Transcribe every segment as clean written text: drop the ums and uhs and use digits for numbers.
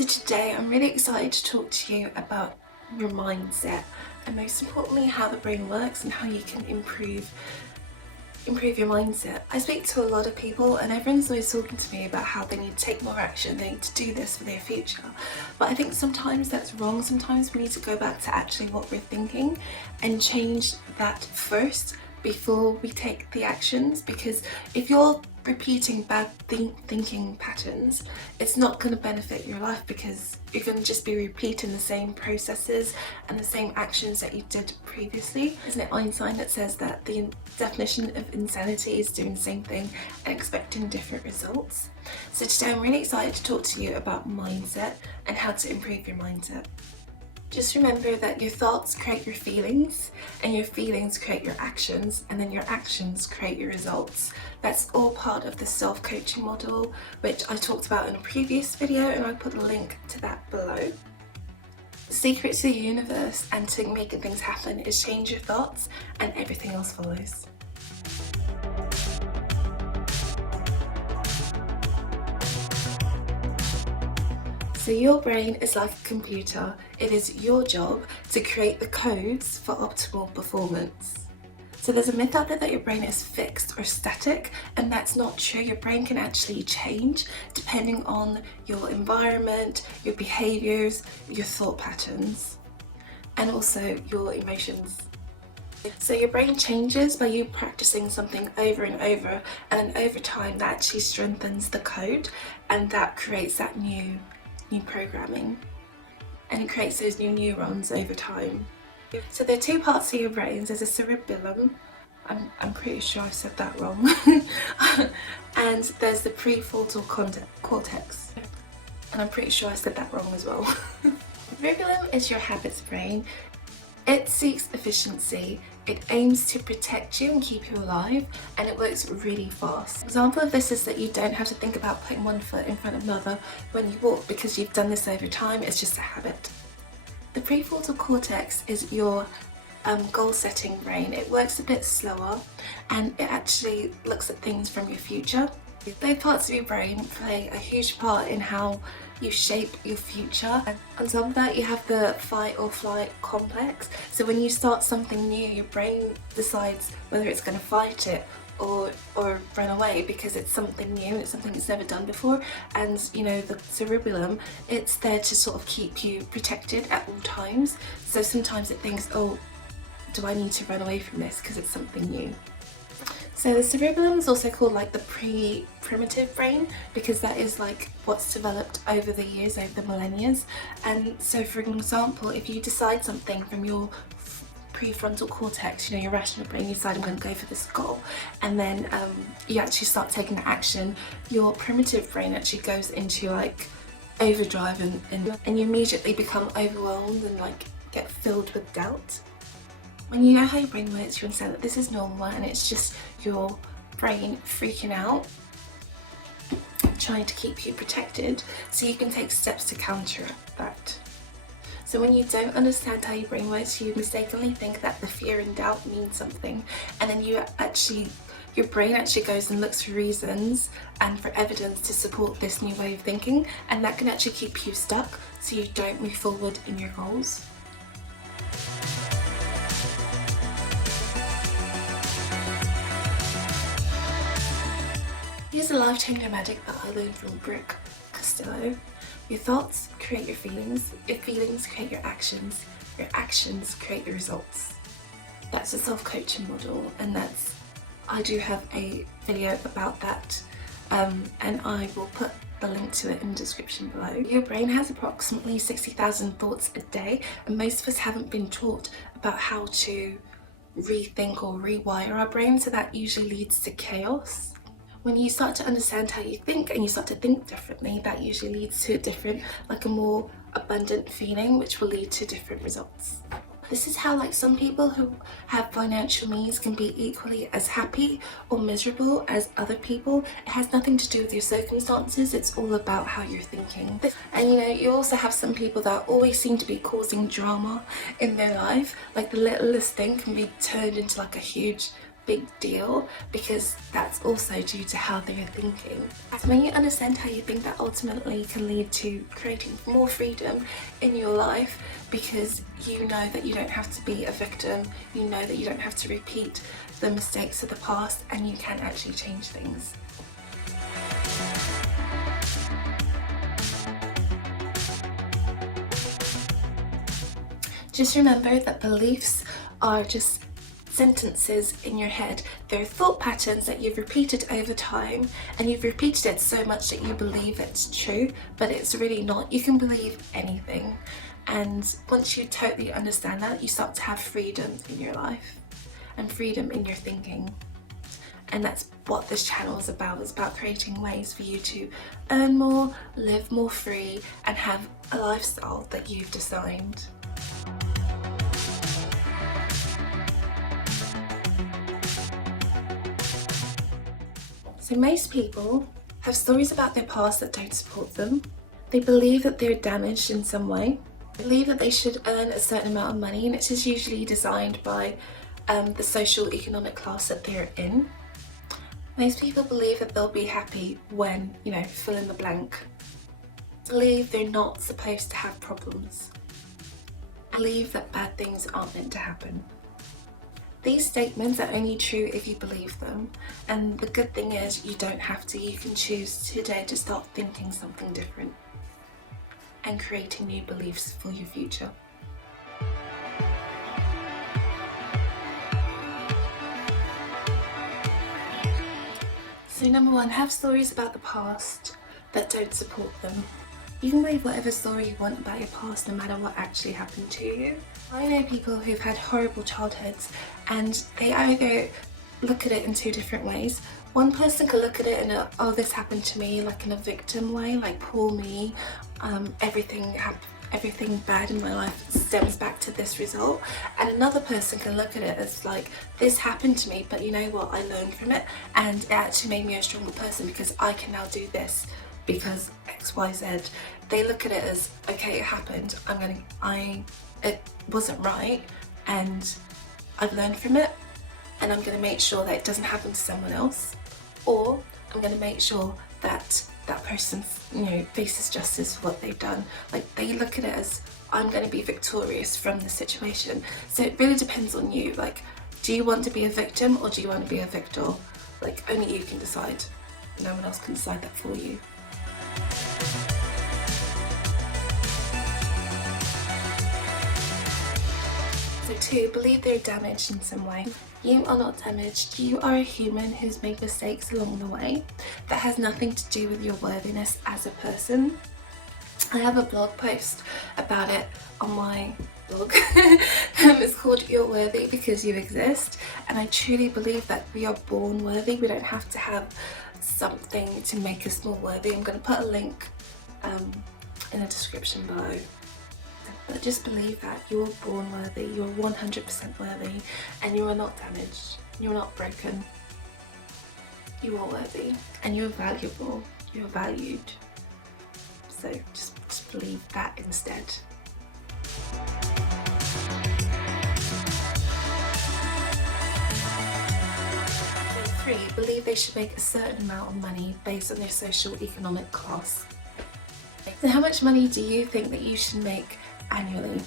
So today I'm really excited to talk to you about your mindset and most importantly how the brain works and how you can improve your mindset. I speak to a lot of people and everyone's always talking to me about how they need to take more action, they need to do this for their future. But I think sometimes that's wrong. Sometimes we need to go back to actually what we're thinking and change that first before we take the actions, because if you're repeating bad thinking patterns, it's not going to benefit your life because you're going to just be repeating the same processes and the same actions that you did previously. Isn't it Einstein that says that the definition of insanity is doing the same thing and expecting different results? So today I'm really excited to talk to you about mindset and how to improve your mindset. Just remember that your thoughts create your feelings, and your feelings create your actions, and then your actions create your results. That's all part of the self-coaching model, which I talked about in a previous video, and I'll put a link to that below. The secret to the universe and to making things happen is change your thoughts, and everything else follows. So your brain is like a computer. It is your job to create the codes for optimal performance. So there's a myth out there that your brain is fixed or static, and that's not true. Your brain can actually change depending on your environment, your behaviors, your thought patterns, and also your emotions. So your brain changes by you practicing something over and over, and over time that actually strengthens the code, and that creates that new programming, and it creates those new neurons over time. So there are two parts of your brain. There's a cerebellum, I'm pretty sure I said that wrong, and there's the prefrontal cortex, and I'm pretty sure I said that wrong as well. The cerebellum is your habits brain. It seeks efficiency, it aims to protect you and keep you alive, and it works really fast. An example of this is that you don't have to think about putting one foot in front of another when you walk because you've done this over time, it's just a habit. The prefrontal cortex is your goal-setting brain. It works a bit slower and it actually looks at things from your future. Those parts of your brain play a huge part in how you shape your future. And on top of that, you have the fight or flight complex. So when you start something new, your brain decides whether it's going to fight it or run away because it's something new, it's something it's never done before. And you know, the cerebellum, it's there to sort of keep you protected at all times. So sometimes it thinks, oh, do I need to run away from this because it's something new? So the cerebellum is also called like the primitive brain, because that is like what's developed over the years, over the millennia. And so for example, if you decide something from your prefrontal cortex, you know, your rational brain, you decide I'm going to go for this goal, and then you actually start taking action, your primitive brain actually goes into like overdrive and you immediately become overwhelmed and like get filled with doubt. When you know how your brain works, you understand that this is normal and it's just your brain freaking out, trying to keep you protected, so you can take steps to counter that. So when you don't understand how your brain works, you mistakenly think that the fear and doubt means something, and then your brain actually goes and looks for reasons and for evidence to support this new way of thinking, and that can actually keep you stuck so you don't move forward in your goals. Here's a life-changing magic that I learned from Brooke Costello. Your thoughts create your feelings create your actions create your results. That's a self-coaching model, and I do have a video about that, and I will put the link to it in the description below. Your brain has approximately 60,000 thoughts a day, and most of us haven't been taught about how to rethink or rewire our brain, so that usually leads to chaos. When you start to understand how you think and you start to think differently, that usually leads to a more abundant feeling, which will lead to different results. This is how like some people who have financial means can be equally as happy or miserable as other people. It has nothing to do with your circumstances, it's all about how you're thinking. And you know, you also have some people that always seem to be causing drama in their life. Like the littlest thing can be turned into like a huge big deal, because that's also due to how they're thinking. And when you understand how you think, that ultimately can lead to creating more freedom in your life, because you know that you don't have to be a victim, you know that you don't have to repeat the mistakes of the past, and you can actually change things. Just remember that beliefs are just sentences in your head. They're thought patterns that you've repeated over time, and you've repeated it so much that you believe it's true, but it's really not. You can believe anything, and once you totally understand that, you start to have freedom in your life and freedom in your thinking. And that's what this channel is about. It's about creating ways for you to earn more, live more free, and have a lifestyle that you've designed. So most people have stories about their past that don't support them. They believe that they're damaged in some way. They believe that they should earn a certain amount of money, and it's just usually designed by the social economic class that they're in. Most people believe that they'll be happy when, fill in the blank. Believe they're not supposed to have problems. Believe that bad things aren't meant to happen. These statements are only true if you believe them, and the good thing is you don't have to. You can choose today to start thinking something different and creating new beliefs for your future. So number one, have stories about the past that don't support them. You can believe whatever story you want about your past, no matter what actually happened to you. I know people who've had horrible childhoods, and they either look at it in two different ways. One person could look at it in oh, this happened to me, like in a victim way, like poor me, everything bad in my life stems back to this result. And another person can look at it as like, this happened to me, but you know what, I learned from it, and it actually made me a stronger person because I can now do this because XYZ. They look at it as, okay, it happened, it wasn't right, and I've learned from it, and I'm going to make sure that it doesn't happen to someone else, or I'm going to make sure that that person, faces justice for what they've done. Like, they look at it as, I'm going to be victorious from the situation. So it really depends on you. Like, do you want to be a victim or do you want to be a victor? Like, only you can decide. No one else can decide that for you. So 2, believe they're damaged in some way. You are not damaged. You are a human who's made mistakes along the way. That has nothing to do with your worthiness as a person. I have a blog post about it on my blog. It's called You're Worthy Because You Exist, and I truly believe that we are born worthy. We don't have to have something to make us more worthy. I'm going to put a link in the description below. But just believe that you are born worthy, you are 100% worthy, and you are not damaged, you are not broken. You are worthy, and you are valuable, you are valued. So just believe that instead. 3, believe they should make a certain amount of money based on their social economic class. So how much money do you think that you should make annually?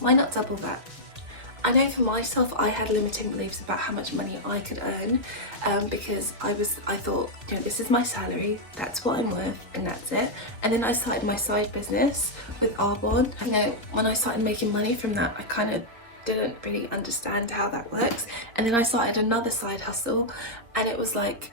Why not double that? I know for myself, I had limiting beliefs about how much money I could earn, because I thought, this is my salary, that's what I'm worth, and that's it. And then I started my side business with Arbonne. When I started making money from that, I kind of didn't really understand how that works. And then I started another side hustle, and it was like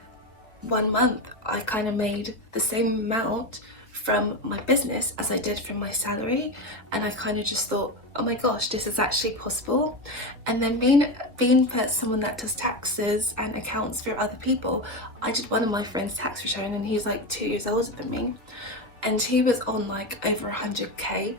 1 month I kind of made the same amount from my business as I did from my salary, and I kind of just thought, oh my gosh, this is actually possible. And then being someone that does taxes and accounts for other people, I did one of my friend's tax return, and he's like 2 years older than me, and he was on like over 100k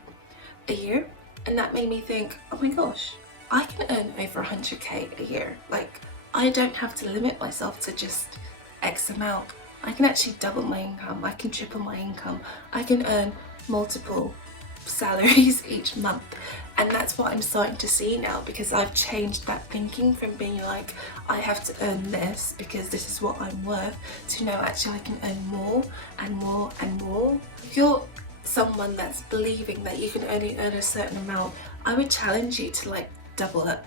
a year, and that made me think, oh my gosh, I can earn over 100k a year. Like, I don't have to limit myself to just X amount. I can actually double my income, I can triple my income, I can earn multiple salaries each month. And that's what I'm starting to see now, because I've changed that thinking from being like, I have to earn this because this is what I'm worth, to no, actually I can earn more and more and more. If you're someone that's believing that you can only earn a certain amount, I would challenge you to like double it.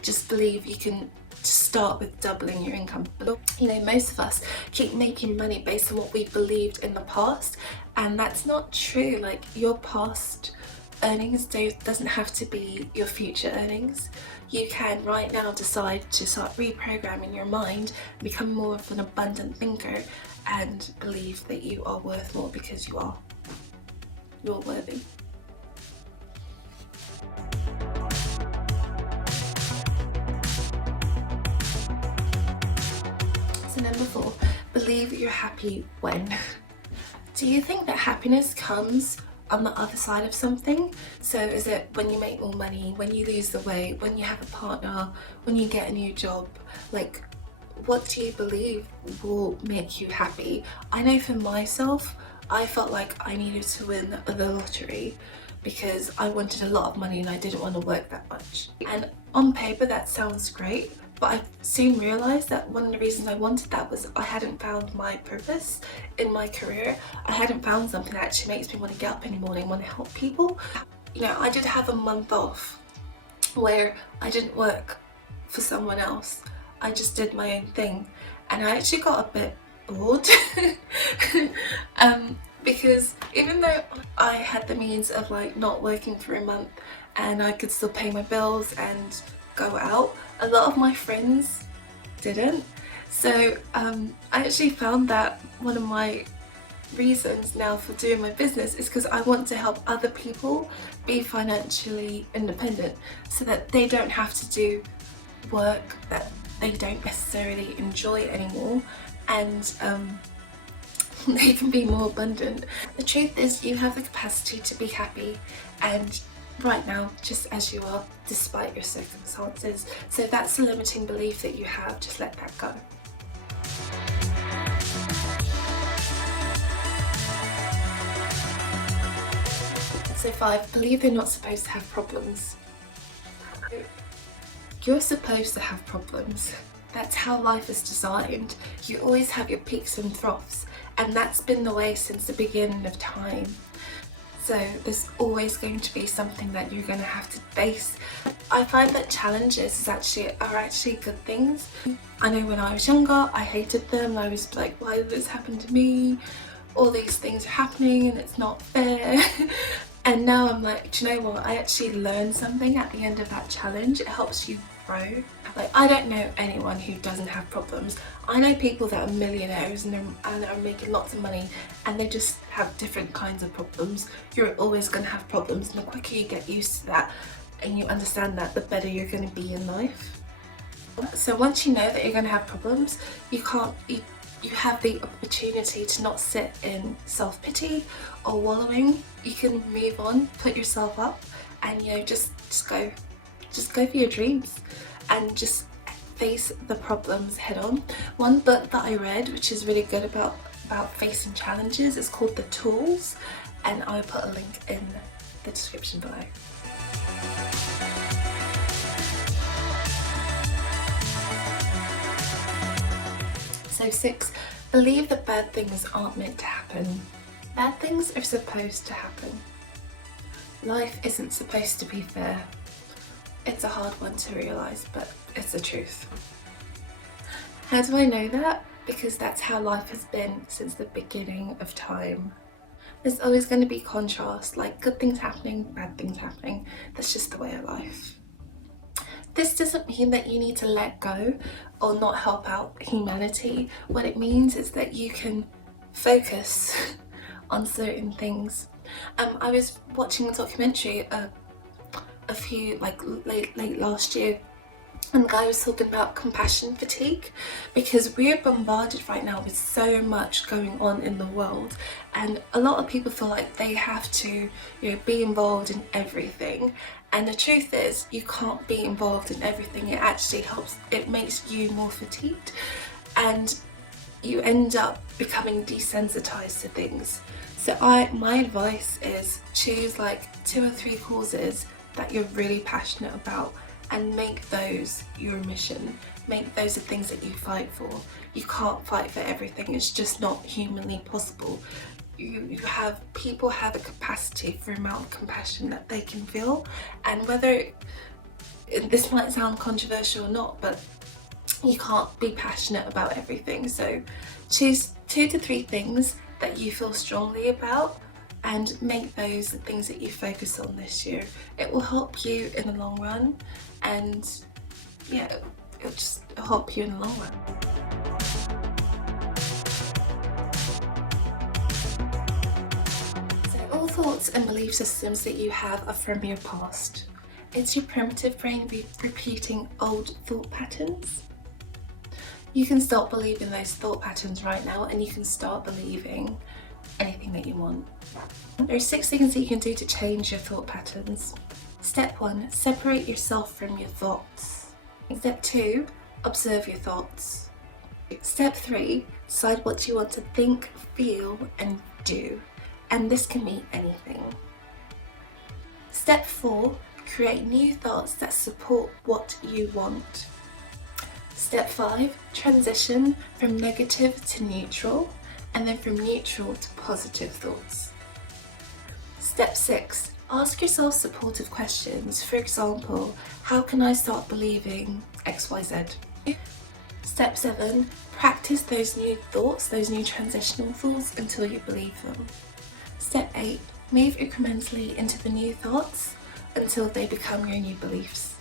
Just believe you can start with doubling your income. You know, most of us keep making money based on what we believed in the past, and that's not true. Like, your past earnings doesn't have to be your future earnings. You can right now decide to start reprogramming your mind, become more of an abundant thinker, and believe that you are worth more, because you are. You're worthy. So number 4, believe you're happy when. Do you think that happiness comes on the other side of something? So is it when you make more money, when you lose the weight, when you have a partner, when you get a new job? Like, what do you believe will make you happy? I know for myself, I felt like I needed to win the lottery because I wanted a lot of money and I didn't want to work that much. And on paper that sounds great, but I soon realised that one of the reasons I wanted that was I hadn't found my purpose in my career. I hadn't found something that actually makes me want to get up in the morning, want to help people. You know, I did have a month off where I didn't work for someone else. I just did my own thing, and I actually got a bit bored because even though I had the means of like not working for a month and I could still pay my bills and go out, a lot of my friends didn't. So I actually found that one of my reasons now for doing my business is because I want to help other people be financially independent, so that they don't have to do work that they don't necessarily enjoy anymore, and they can be more abundant. The truth is, you have the capacity to be happy, and right now, just as you are, despite your circumstances. So if that's a limiting belief that you have, just let that go. So 5, believe they're not supposed to have problems. You're supposed to have problems. That's how life is designed. You always have your peaks and troughs, and that's been the way since the beginning of time. So there's always going to be something that you're going to have to face. I find that challenges are actually good things. I know when I was younger, I hated them. I was like, why did this happen to me? All these things are happening and it's not fair. And now I'm like, do you know what? I actually learned something at the end of that challenge. It helps you grow. Like, I don't know anyone who doesn't have problems. I know people that are millionaires and are making lots of money, and they just have different kinds of problems. You're always going to have problems, and the quicker you get used to that and you understand that, the better you're going to be in life. So once you know that you're going to have problems, you have the opportunity to not sit in self-pity or wallowing. You can move on, put yourself up, and just go for your dreams and just face the problems head on. One book that I read, which is really good about facing challenges, is called The Tools, and I'll put a link in the description below. So 6, believe that bad things aren't meant to happen. Bad things are supposed to happen. Life isn't supposed to be fair. It's a hard one to realise, but it's the truth. How do I know that? Because that's how life has been since the beginning of time. There's always going to be contrast, like good things happening, bad things happening. That's just the way of life. This doesn't mean that you need to let go or not help out humanity. What it means is that you can focus on certain things. I was watching a documentary a few, late last year, and the guy was talking about compassion fatigue, because we're bombarded right now with so much going on in the world, and a lot of people feel like they have to be involved in everything. And the truth is, you can't be involved in everything. It actually makes you more fatigued, and you end up becoming desensitized to things. So my advice is choose like 2 or 3 causes that you're really passionate about and make those your mission. Make those the things that you fight for. You can't fight for everything, it's just not humanly possible. People have a capacity for amount of compassion that they can feel, and whether this might sound controversial or not, but you can't be passionate about everything. So choose 2 to 3 things that you feel strongly about and make those the things that you focus on this year. It will help you in the long run, and yeah, it'll just help you in the long run. So all thoughts and belief systems that you have are from your past. It's your primitive brain repeating old thought patterns. You can start believing those thought patterns right now, and you can start believing anything that you want. There are 6 things that you can do to change your thought patterns. Step 1, separate yourself from your thoughts. Step 2, observe your thoughts. Step 3, decide what you want to think, feel, and do. And this can mean anything. Step 4, create new thoughts that support what you want. Step 5, transition from negative to neutral, and then from neutral to positive thoughts. Step 6, ask yourself supportive questions. For example, how can I start believing XYZ? Step 7, practice those new thoughts, those new transitional thoughts until you believe them. Step 8, move incrementally into the new thoughts until they become your new beliefs.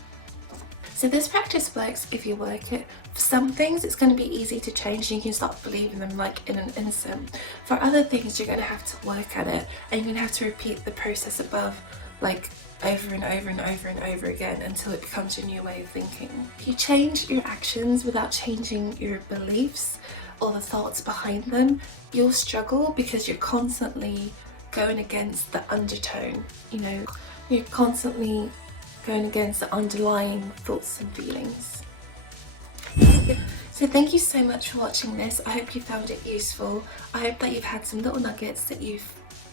So this practice works if you work it. For some things it's going to be easy to change and you can start believing them like in an instant. For other things you're going to have to work at it, and you're going to have to repeat the process above like over and over and over and over again until it becomes your new way of thinking. If you change your actions without changing your beliefs or the thoughts behind them, you'll struggle because you're constantly going against the undertone, you're constantly going against the underlying thoughts and feelings. So thank you so much for watching this. I hope you found it useful. I hope that you've had some little nuggets that you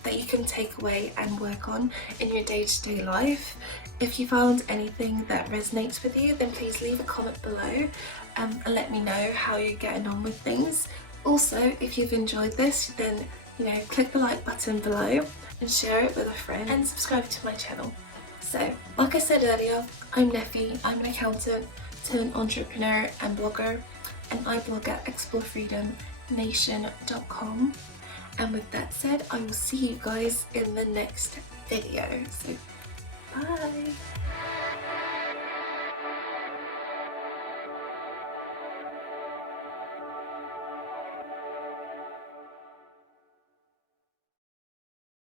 can take away and work on in your day-to-day life. If you found anything that resonates with you, then please leave a comment below and let me know how you're getting on with things. Also, if you've enjoyed this, then click the like button below and share it with a friend and subscribe to my channel. So, like I said earlier, I'm Nefe. I'm an accountant turned entrepreneur and blogger, and I blog at explorefreedomnation.com. And with that said, I will see you guys in the next video. So, bye!